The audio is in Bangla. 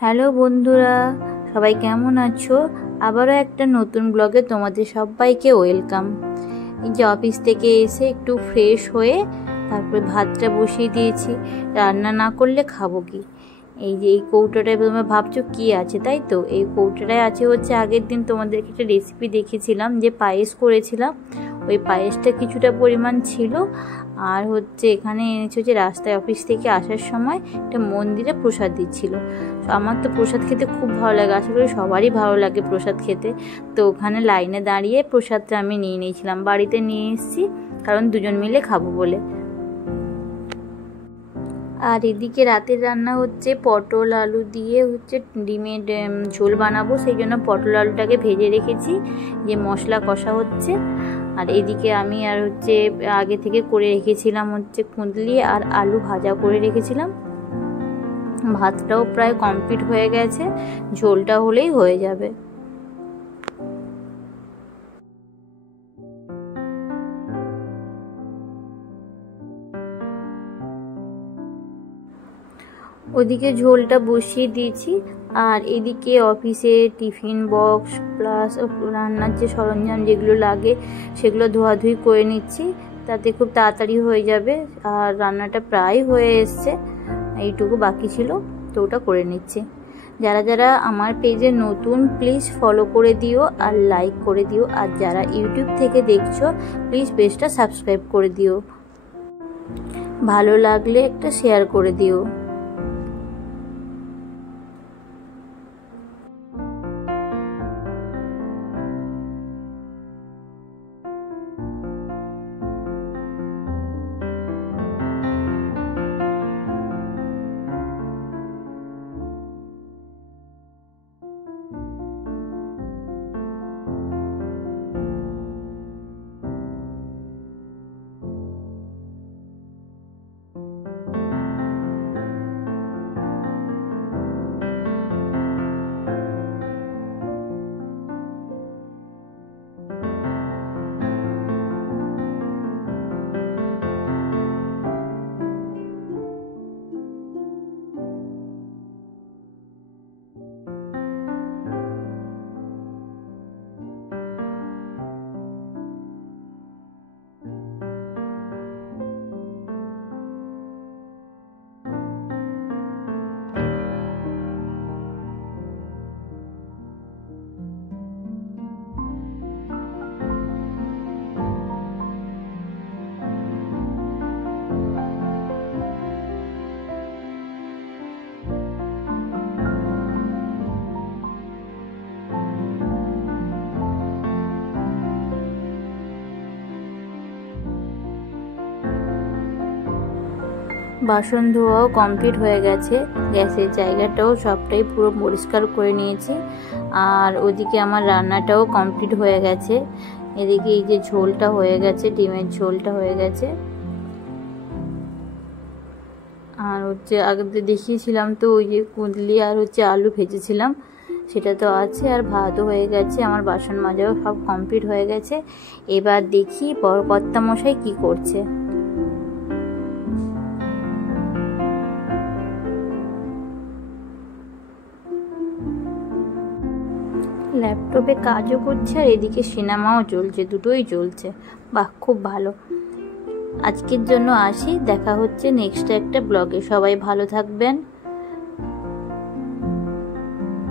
হ্যালো বন্ধুরা, সবাই কেমন আছো? আবারও একটা নতুন ব্লগে তোমাদের সবাইকে ওয়েলকাম। এই যে অফিস থেকে এসে একটু ফ্রেশ হয়ে তারপরে ভাতটা বসিয়ে দিয়েছি। রান্না না করলে খাবো কি? এই যে এই কৌটোটায় তোমরা ভাবছো কি আছে, তাই তো? এই কৌটোটায় আছে হচ্ছে আগের দিন তোমাদেরকে একটা রেসিপি দেখিয়েছিলাম যে পায়েস করেছিলাম, ওই পায়েসটা কিছুটা পরিমাণ ছিল। আর হচ্ছে এখানে এনেছে হচ্ছে রাস্তায় অফিস থেকে আসার সময় একটা মন্দিরে প্রসাদ দিচ্ছিল। আমার তো প্রসাদ খেতে খুব ভালো লাগে, আশা করি সবারই ভালো লাগে প্রসাদ খেতে। তো ওখানে লাইনে দাঁড়িয়ে প্রসাদটা আমি নিয়ে নিয়েছিলাম, বাড়িতে নিয়ে এসেছি কারণ দুজন মিলে খাবো বলে। আর এদিকে রাতের রান্না হচ্ছে পটল আলু দিয়ে হচ্ছে ডিমের ঝোল বানাবো, সেই জন্য পটল আলুটাকে ভেজে রেখেছি, যে মশলা কষা হচ্ছে। আর এদিকে আমি আর হচ্ছে আগে থেকে করে রেখেছিলাম হচ্ছে কুঁদলি আর আলু ভাজা করে রেখেছিলাম। ভাতটাও প্রায় কমপ্লিট হয়ে গেছে, ঝোলটা হলেই হয়ে যাবে। ওদিকে ঝোলটা বসিয়ে দিয়েছি, আর এদিকে অফিসে টিফিন বক্স প্লাস রান্নার যে সরঞ্জাম যেগুলো লাগে সেগুলো ধোয়াধুয়ি করে নিচ্ছি, তাতে খুব তাড়াতাড়ি হয়ে যাবে। আর রান্নাটা প্রায় হয়ে এসছে, এইটুকু বাকি ছিল, তো ওটা করে নিচ্ছি। যারা যারা আমার পেজে নতুন প্লিজ ফলো করে দিও আর লাইক করে দিও, আর যারা ইউটিউব থেকে দেখছো প্লিজ পেজটা সাবস্ক্রাইব করে দিও, ভালো লাগলে একটা শেয়ার করে দিও। বাসন ধোয়াও কমপ্লিট হয়ে গেছে, গ্যাসের জায়গাটাও সবটাই পুরো পরিষ্কার করে নিয়েছি। আর ওদিকে আমার রান্নাটাও কমপ্লিট হয়ে গেছে। এদিকে এই যে ঝোলটা হয়ে গেছে, ডিমের ঝোলটা হয়ে গেছে। আর হচ্ছে আগে দেখিয়েছিলাম তো ওই যে কুঁদলি আর হচ্ছে আলু ভেজেছিলাম, সেটা তো আছে। আর ভাতও হয়ে গেছে, আমার বাসন মাজাও সব কমপ্লিট হয়ে গেছে। এবার দেখি বড় কর্তামশাই কি করছে। ল্যাপটপে কাজও করছে আর এদিকে সিনেমাও চলছে, দুটোই চলছে। বাহ, খুব ভালো। আজকের জন্য আসি, দেখা হচ্ছে নেক্সট একটা ব্লগে। সবাই ভালো থাকবেন।